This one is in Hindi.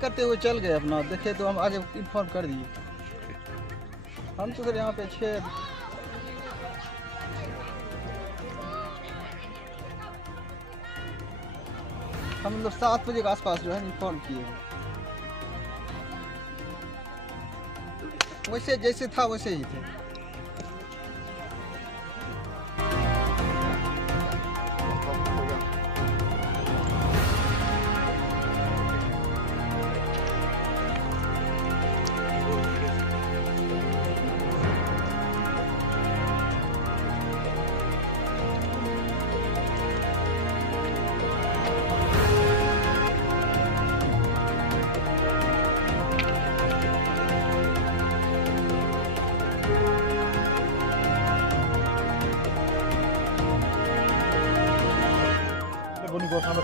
करते हुए चल गए अपना, देखे तो हम आगे इन्फॉर्म कर दिए। हम तो सर यहाँ पे 6 हम लोग 7 बजे के आसपास जो है इन्फॉर्म किए। वैसे जैसे था वैसे ही थे। Bunu korkama,